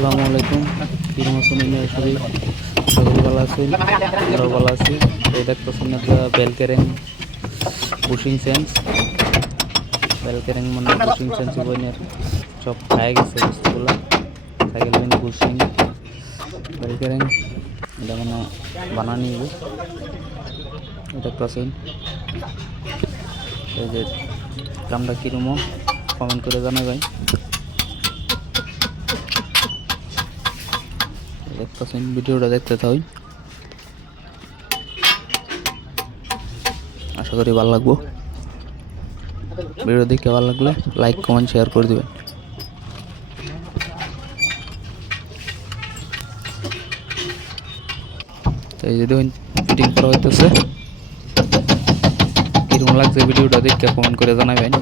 আসসালামু আলাইকুম। কিরকম আছেন সবাই? সকলে ভালো আছেন? আমরাও ভালো আছি। এই দেখতেছেন একটা বেলকেরেং বুশিং সেন্স। বেলকেরেং মানে বুশিং সেন্স বইনের সব খায় গেছে বস্তুগুলা। সাইকেল বিন বুশিং বেলকেরেং এটা মানে বানানি দেখতেছেন। এই যে দামটা কিরকম কমেন্ট করে জানাবেন। দেখতেছেন ভিডিওটা দেখতে থাই, আশা করি ভালো লাগবো। ভিডিও দেখে ভালো লাগলে লাইক কমেন্ট শেয়ার করে দিবেন। এই ভিডিও ফিটিং করা হইতেছে, কিরকম লাগছে ভিডিওটা দেখে কমেন্ট করে জানাবেন।